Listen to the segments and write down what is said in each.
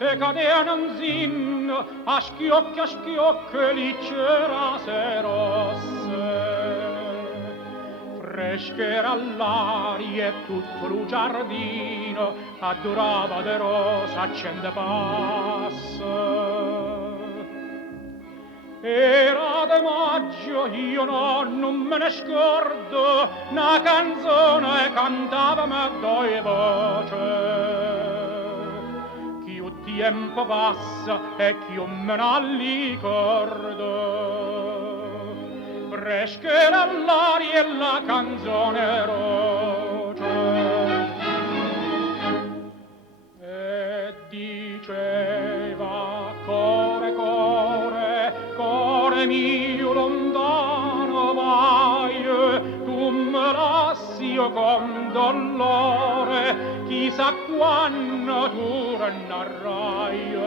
te cadeano un zin, a schiocco lì c'era se rosse. Freschera all'aria e tutto lo giardino addurava de rosa accende passa. Era de maggio, io non me ne scordo, una canzone cantava me due voce. Più tempo passa e più me ne ricordo. Freschera l'aria e la canzone roce. E diceva core, core mio lontano vai, tu me lasci io con dolore, chissà quando tornerai.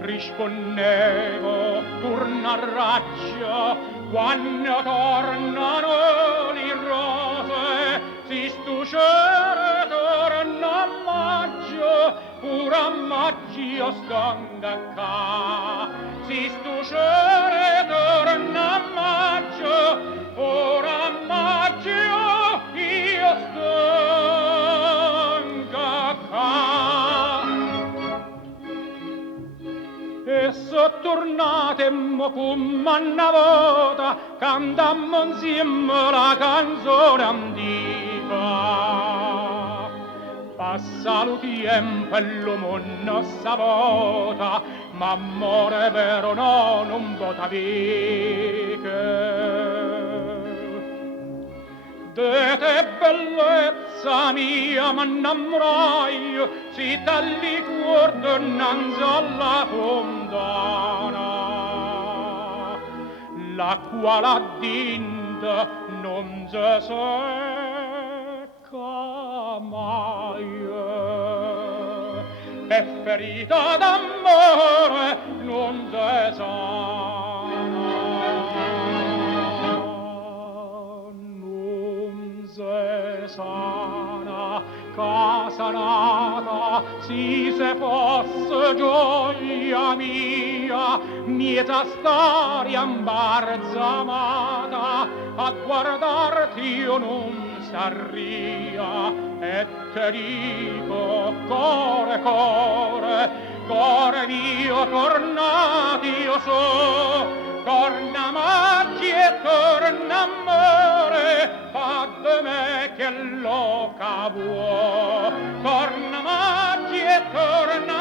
Rispondevo, torneraccia, quando tornano le rose, si stucere torna a maggio, pure a maggio stanga qua. Si stucere torna a maggio, pure a maggio io stanga qua. E so tornate mo come una volta, cantammo insieme la canzone antica. Passa lo tempo e l'uomo non sa vota, ma amore vero no, non vota viche. De te bellezza mia m'innamorai, si talli cuor dinanzi alla fontana, la quale addinta non si secca mai. E ferita d'amore non si sana, non si sana, casa nata, si se fosse gioia mia, mieta storia imbarzamata, a guardarti io non s'arria, e te dico, core, core mio, tornati io so, torna maggi e torna amore, fa de me che lo cavo, torna maggi e torna